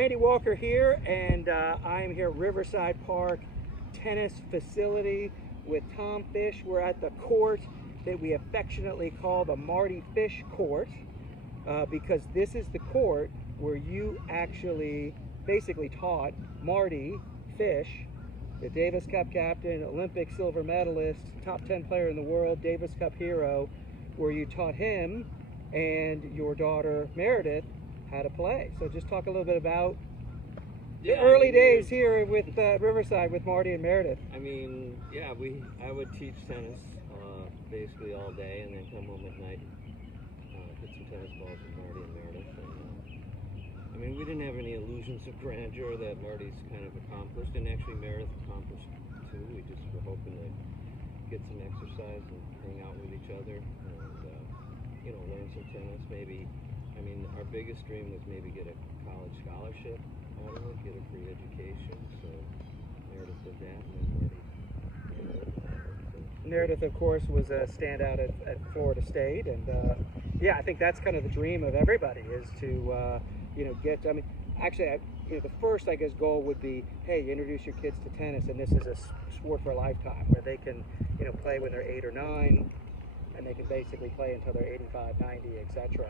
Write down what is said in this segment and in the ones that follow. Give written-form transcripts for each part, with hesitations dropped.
Randy Walker here, and I am here at Riverside Park tennis facility with Tom Fish. We're at the court that we affectionately call the Mardy Fish Court because this is the court where you actually basically taught Mardy Fish, the Davis Cup captain, Olympic silver medalist, top 10 player in the world, Davis Cup hero, where you taught him and your daughter Meredith how to play. So just talk a little bit about the early days here with Riverside with Mardy and Meredith. I mean, yeah, I would teach tennis basically all day, and then come home at night, hit some tennis balls with Mardy and Meredith. And, I mean, we didn't have any illusions of grandeur that Mardy's kind of accomplished, and actually Meredith accomplished too. We just were hoping to get some exercise and hang out with each other, and you know, learn some tennis. Maybe, I mean, our biggest dream was maybe get a college scholarship out of it, get a free education. So Meredith did that, and then Mardy. Meredith, of course, was a standout at Florida State, and yeah, I think that's kind of the dream of everybody is to you know, get. I mean, actually, you know, the first, I guess, goal would be, hey, you introduce your kids to tennis, and this is a sport for a lifetime, where they can, you know, play when they're 8 or 9, and they can basically play until they're 85, 90, etc.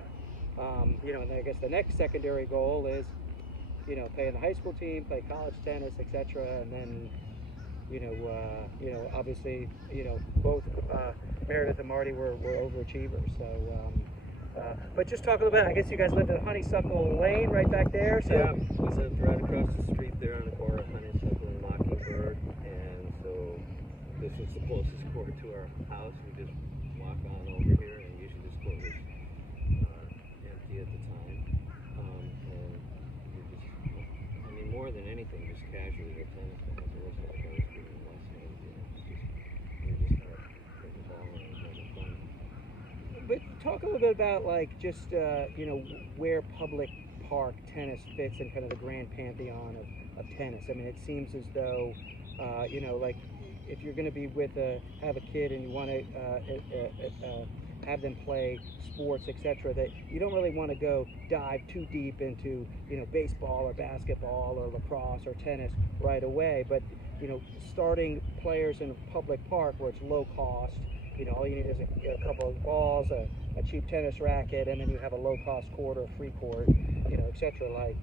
You know, and I guess the next secondary goal is, you know, play in the high school team, play college tennis, etc. And then, you know, obviously, you know, both Meredith and Mardy were overachievers. So, but just talk a little bit. I guess you guys lived in Honeysuckle Lane right back there. So yeah, we lived right across the street there on the corner of Honeysuckle and Mockingbird, and so this was the closest court to our house. We just walk on over here, and usually this court was empty at the time. And we just, I mean, more than anything, just casually with tennis. There was like I was doing lessons, you know, we just putting the ball in and having fun. but talk a little bit about, like, just you know, where public park tennis fits in kind of the Grand Pantheon of tennis. I mean, it seems as though you know, like, if you're going to be with have a kid and you want to have them play sports, etc., that you don't really want to dive too deep into, you know, baseball or basketball or lacrosse or tennis right away. But, you know, starting players in a public park where it's low cost, you know, all you need is a couple of balls, a cheap tennis racket, and then you have a low cost court or a free court, you know, etc. Like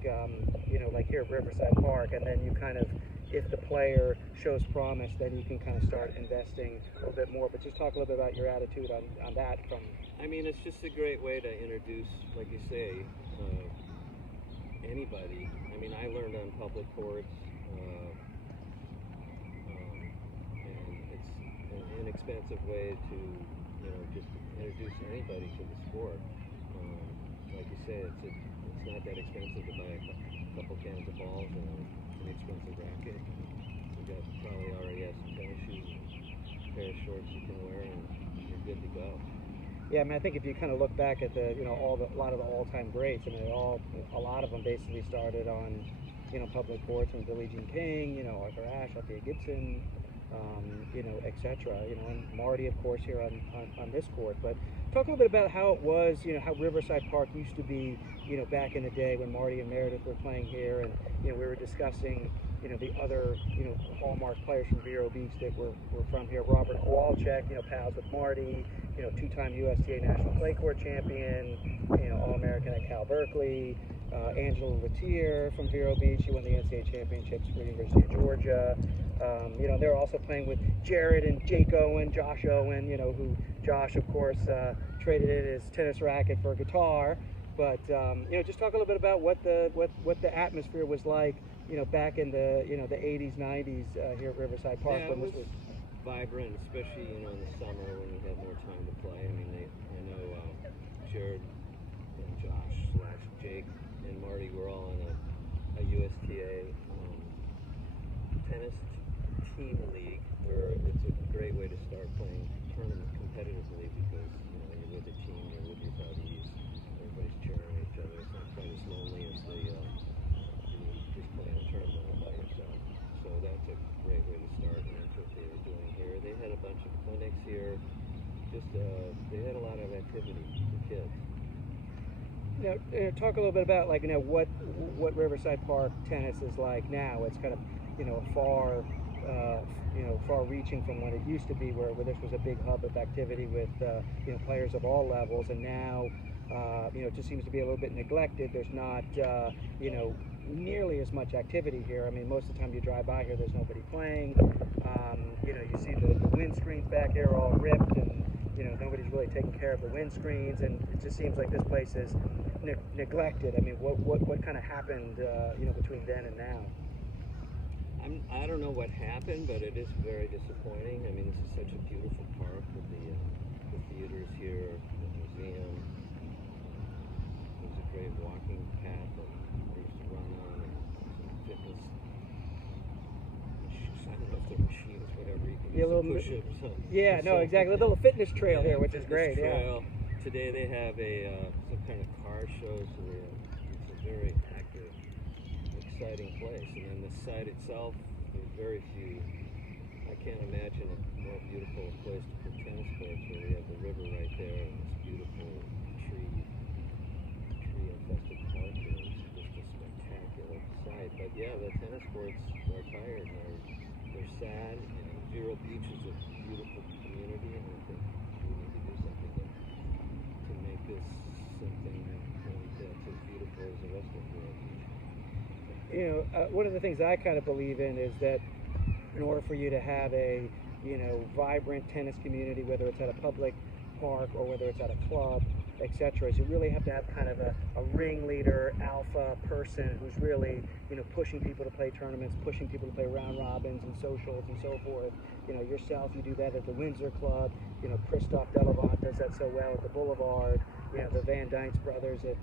you know, like here at Riverside Park, and then you kind of, if the player shows promise, then you can kind of start investing a little bit more. But just talk a little bit about your attitude on that. From, I mean, it's just a great way to introduce, like you say, anybody. I mean, I learned on public courts, and it's an inexpensive way to, you know, just introduce anybody to the sport. Like you say, it's not that expensive to buy a couple cans of balls and an expensive racket. You got probably already have some tennis shoes and a pair of shorts you can wear, and you're good to go. yeah, I mean, I think if you kind of look back at the, you know, a lot of the all-time greats, I mean, a lot of them basically started on, you know, public courts, and Billie Jean King, you know, Arthur Ashe, Althea Gibson, you know, etc. You know, and Mardy, of course, here on this court. But talk a little bit about how it was, you know, how Riverside Park used to be, you know, back in the day when Mardy and Meredith were playing here, and, you know, we were discussing, you know, the other, you know, hallmark players from Vero Beach that were from here. Robert Kowalczyk, you know, pals with Mardy, you know, two-time USTA National Clay Court champion, you know, All-American at Cal Berkeley. Angela Latier from Vero Beach, she won the NCAA championships for the University of Georgia. You know, they were also playing with Jared and Jake Owen, Josh Owen, you know, who Josh, of course, traded in his tennis racket for a guitar. But you know, just talk a little bit about what the atmosphere was like, you know, back in the, you know, the 80s, 90s here at Riverside Park. Yeah, when it this was vibrant, especially, you know, in the summer when you had more time to play. I mean, I know Jared and Josh / Jake and Mardy were all in a USTA tennis team league, where it's a great way to start playing tournament competitively, because, you know, you're with a team, you're with your buddies, everybody's cheering each other. It's not quite as lonely as you just playing a tournament all by yourself. So that's a great way to start, and that's what they were doing here. They had a bunch of clinics here. Just they had a lot of activity for kids. Now, talk a little bit about like what Riverside Park tennis is like now. It's kind of far far-reaching from what it used to be, where this was a big hub of activity with players of all levels, and now it just seems to be a little bit neglected. There's not nearly as much activity here. I mean, most of the time you drive by here, there's nobody playing. You see the windscreens back here are all ripped, and nobody's really taking care of the windscreens, and it just seems like this place is neglected. I mean, what kind of happened between then and now? I don't know what happened, but it is very disappointing. I mean, this is such a beautiful park with the theaters here, the museum. There's a great walking path that I used to run on, and some fitness. I don't know if they're machines, whatever. You can do some push-ups. Yeah, no, exactly. A little fitness trail here, which is great. Trail. Yeah. Today they have some kind of car show, so it's a very active, exciting place. And then the site itself, there's very few. I can't imagine a more beautiful place to put tennis courts, where we have the river right there and this beautiful tree-infested park here. It's just a spectacular site. But yeah, the tennis courts are tired. They're sad. Vero Beach is a beautiful community, and I think we need to do something to make this something that's as beautiful as the rest of Vero Beach. One of the things I kind of believe in is that in order for you to have a vibrant tennis community, whether it's at a public park or whether it's at a club, etc., is you really have to have kind of a ringleader, alpha person who's really pushing people to play tournaments, pushing people to play round robins and socials and so forth. Yourself, you do that at the Windsor Club. Christoph Delavant does that so well at the Boulevard. The Van Dynes brothers at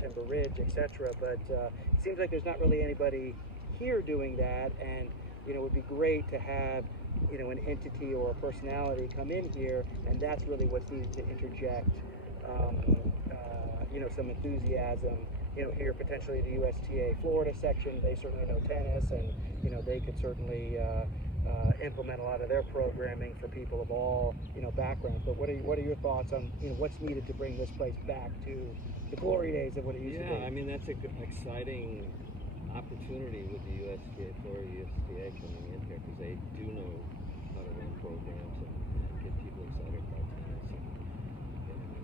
Timber Ridge, etc. But it seems like there's not really anybody here doing that, and it would be great to have an entity or a personality come in here, and that's really what's needed to interject some enthusiasm here, potentially the USTA Florida section. They certainly know tennis, and they could certainly implement a lot of their programming for people of all backgrounds. But what are your thoughts on what's needed to bring this place back to the glory days of what it used to be? Yeah, I mean, that's an exciting opportunity with the USTA Florida USTA coming in here, because they do know how to run programs and get people excited about tennis and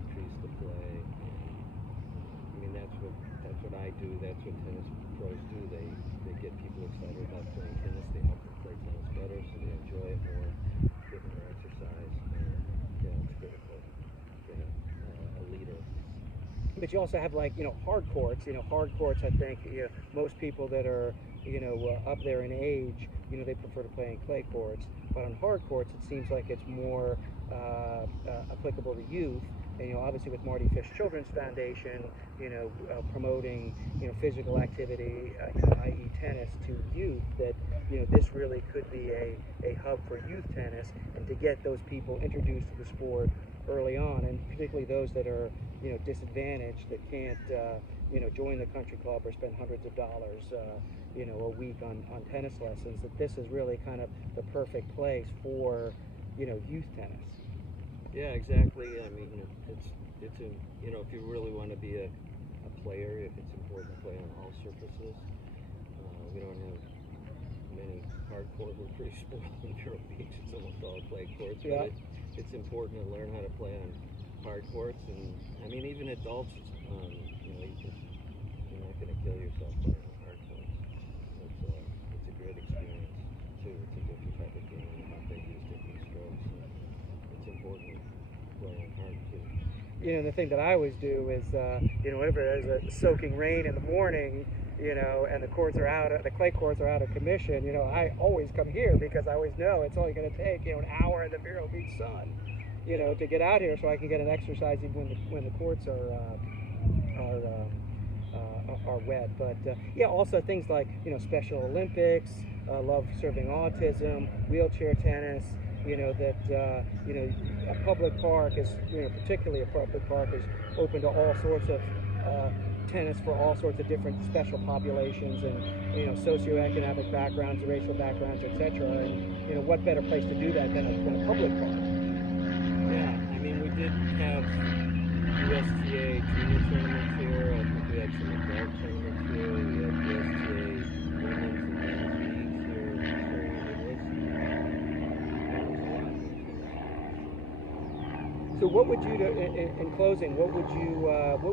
increase the play. I mean, that's what I do. That's what tennis pros do. They get people excited about playing tennis. They help them play tennis better, so they enjoy it more, get more exercise. And yeah, it's critical to have a leader. But you also have hard courts. Hard courts, I think most people that are up there in age, they prefer to play in clay courts. But on hard courts, it seems like it's more applicable to youth. And obviously with Mardy Fish Children's Foundation, promoting physical activity, i.e. tennis, to youth, that this really could be a hub for youth tennis, and to get those people introduced to the sport early on, and particularly those that are disadvantaged, that can't join the country club or spend hundreds of dollars a week on tennis lessons, that this is really kind of the perfect place for youth tennis. Yeah, exactly. I mean, it's a, if you really want to be a player, it's important to play on all surfaces. We don't have many hard courts. We're pretty spoiled in Vero Beach. It's almost all clay courts. Yeah. But it's important to learn how to play on hard courts. And I mean, even adults, you're not going to kill yourself playing on hard courts. It's a great experience too. It's a different type of game. How they use different strokes. It's important to play on hard too. The thing that I always do is, whenever there's a soaking rain in the morning, and the clay courts are out of commission, I always come here, because I always know it's only going to take, an hour in the Vero Beach sun, to get out here, so I can get an exercise even when the courts are wet. But yeah, also things like Special Olympics, love serving autism, wheelchair tennis. A public park is, particularly a public park, is open to all sorts of tennis for all sorts of different special populations and, socioeconomic backgrounds, racial backgrounds, etc. And, what better place to do that than a public park? Yeah, I mean, we did have USTA junior tournaments here. had some adult tournaments here. We had USTA women's and men's leagues here. So it was a lot. So what would you do, in closing, what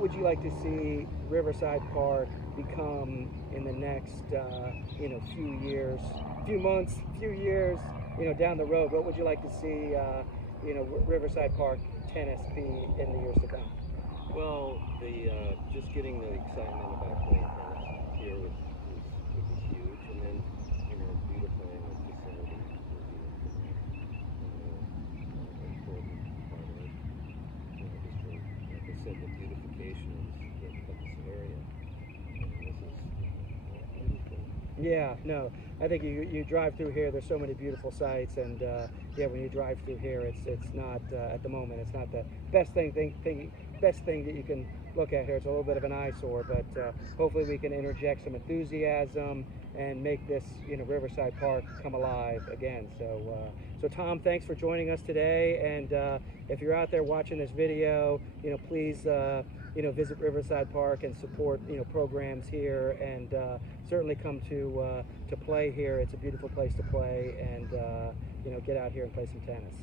would you like to see Riverside Park become in the next few years, few months, few years, down the road? What would you like to see Riverside Park tennis be in the years to come? Well, just getting the excitement about playing tennis here would be huge, and then beautifying the facility would be an important part of it. Just like I said, the beautification of this area. This is beautiful. Yeah, no, I think you drive through here. There's so many beautiful sights, and yeah, when you drive through here, it's not at the moment. It's not the best thing that you can look at here. It's a little bit of an eyesore, but hopefully we can interject some enthusiasm and make this Riverside Park come alive again. So Tom, thanks for joining us today. And if you're out there watching this video, please visit Riverside Park and support programs here, and certainly come to play here. It's a beautiful place to play, and get out here and play some tennis.